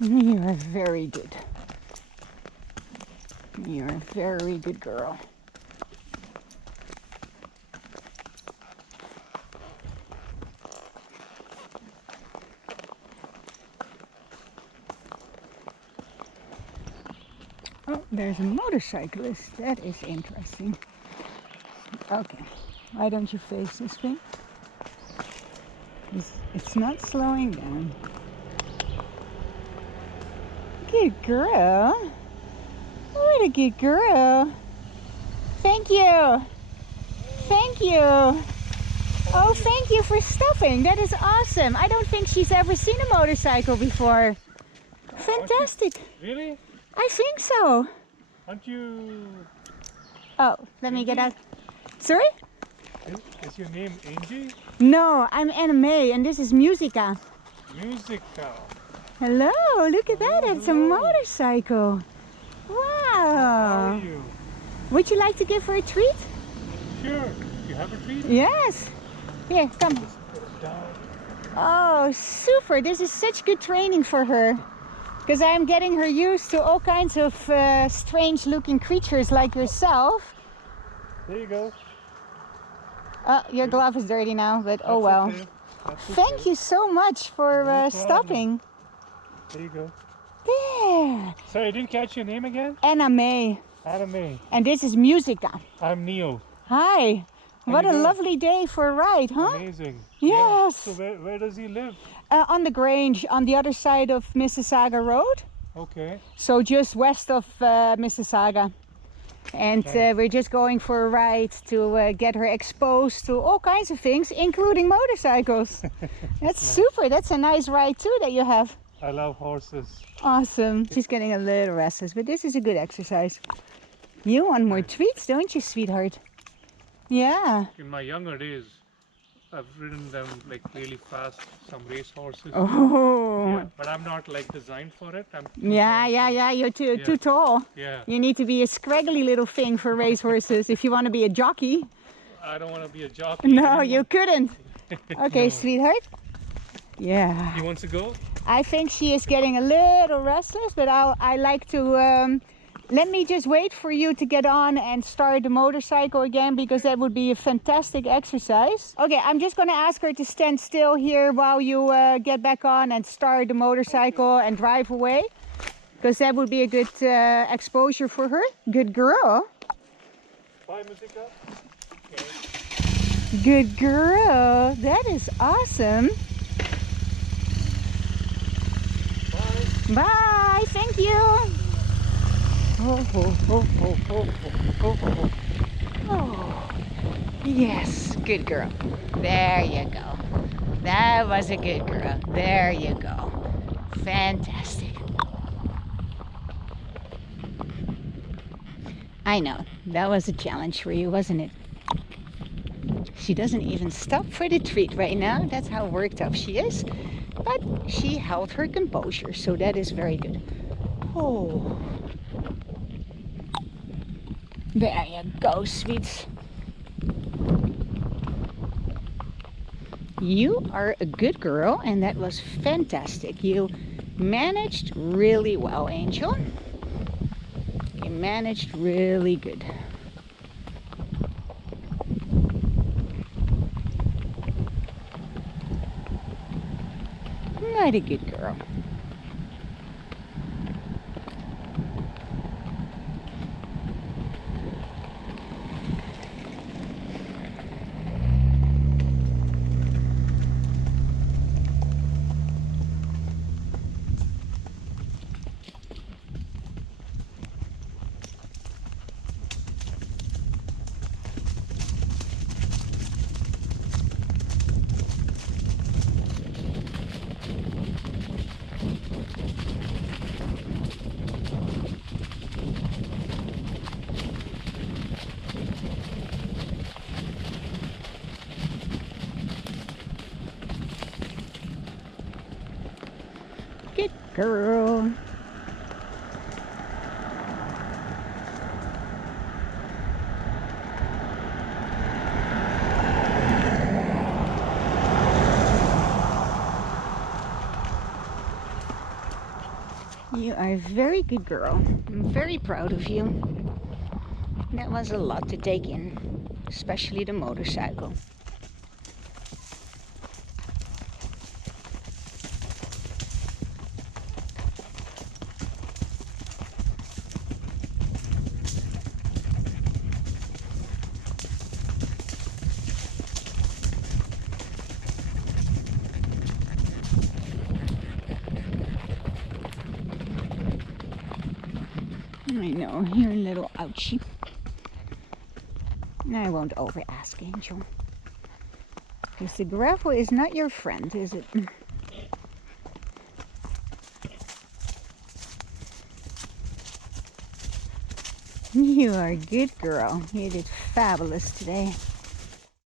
You are very good. You're a very good girl. Oh, there's a motorcyclist. That is interesting. Okay, why don't you face this way? It's not slowing down. Good girl. What a good girl. Thank you. Thank you. Oh, thank you for stopping. That is awesome. I don't think she's ever seen a motorcycle before. Fantastic. Really? I think so. Aren't you... Oh, let me get out. Sorry? Is your name Angie? No, I'm Anime and this is Musica. Musica. Hello, look at that. It's a hello. motorcycle. How Wow. are you? Would you like to give her a treat? Sure. You have a treat? Yes. Here, come. Just put it down. Oh, super. This is such good training for her. Because I'm getting her used to all kinds of strange looking creatures like yourself. There you go. Oh, your glove is dirty now, but oh That's well. okay. That's Thank okay. you so much for No problem. stopping. There you go. There. Sorry, I didn't catch your name again? Anna May. Anime. And this is Musica. I'm Neil. Hi. How What you a doing? lovely day for a ride, huh? Amazing. Yes. So where does he live? On the Grange, on the other side of Mississauga Road. Okay. So just west of Mississauga. And Nice. we're just going for a ride to get her exposed to all kinds of things, including motorcycles. That's super. That's a nice ride too that you have. I love horses. Awesome. She's getting a little restless, but this is a good exercise. You want more treats, don't you, sweetheart? Yeah. In my younger days, I've ridden them like really fast, some race horses. Oh. Yeah, but I'm not like designed for it. I'm too Yeah, tall, yeah, so- yeah. You're too Yeah. too tall. Yeah, You need to be a scraggly little thing for racehorses if you want to be a jockey. I don't want to be a jockey. No, anymore. you couldn't. Okay, No. sweetheart. Yeah. He wants to go? I think she is getting a little restless, but I like to let me just wait for you to get on and start the motorcycle again, because that would be a fantastic exercise. Okay, I'm just going to ask her to stand still here while you get back on and start the motorcycle and drive away, because that would be a good exposure for her. Good girl. Bye, Musica. Okay. Good girl. That is awesome. Bye. Bye. Thank you. Oh, oh, oh, oh, oh, oh, oh, oh. Yes, good girl. There you go. That was a good girl. There you go. Fantastic. I know, that was a challenge for you, wasn't it? She doesn't even stop for the treat right now. That's how worked up she is. But she held her composure, so that is very good. Oh. There you go, sweets. You are a good girl, and that was fantastic. You managed really well, Angel. You managed really good. Mighty good girl. Good girl. You are a very good girl. I'm very proud of you. That was a lot to take in, especially the motorcycle. I know, you're a little ouchy. I won't over ask, Angel. Because the gravel is not your friend, is it? You are a good girl. You did fabulous today.